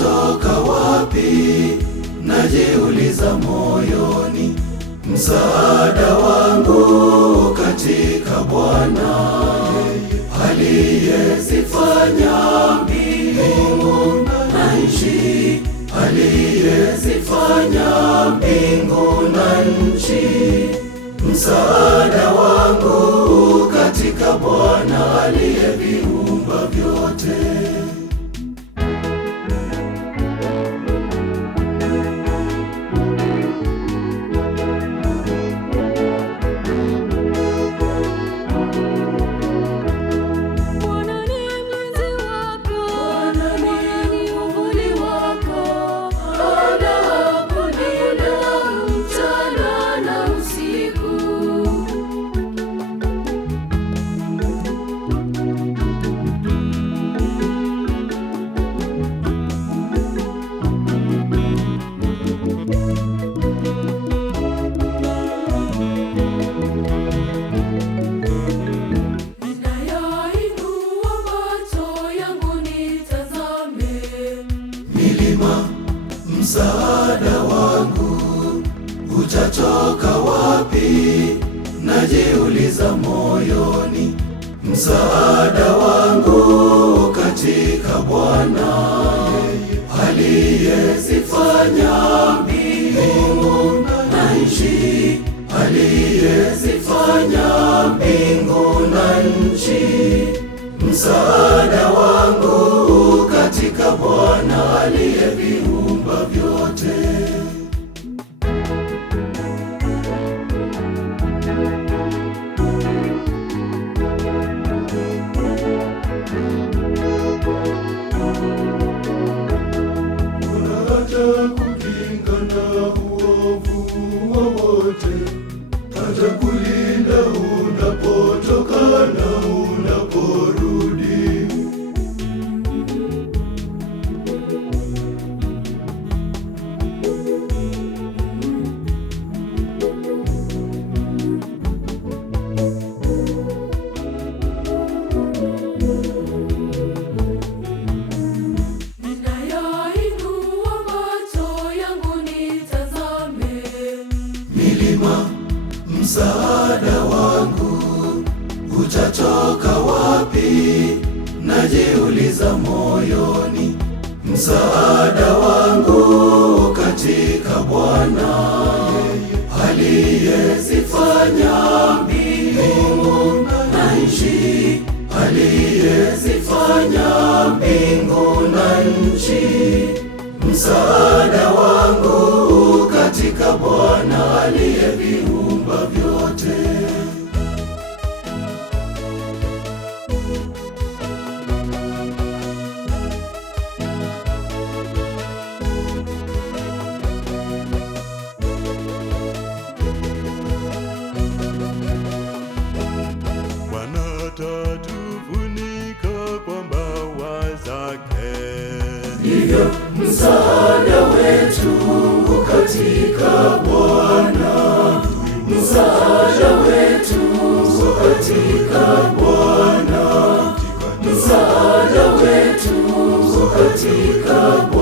utatoka wapi? Najiuliza moyoni, msaada wangu katika Bwana aliyezifanya mbingu na nchi, aliyezifanya mbingu na nchi. Msaada wangu katika Bwana aliyeviumba vyote. Msaada wangu utatoka wapi? Najiuliza moyoni, msaada wangu katika Bwana aliyezifanya mbingu na nchi, aliyezifanya mbingu na nchi. Msaada wangu katika Bwana aliyeviumba vyote. Hata kukinga na uovu wowote, hata kulinda unapotoka na unaporudi. Msaada wangu utatoka wapi? Najiuliza moyoni, msaada wangu katika Bwana aliyezifanya mbingu na nchi, aliyezifanya mbingu na nchi. Msaada wangu katika Bwana aliyeviumba vyote. Bwana atatufunika kwa mbawa zake. Ndivyo msaada wetu katika Bwana, msaada wetu katika Bwana, msaada wetu katika Bwana.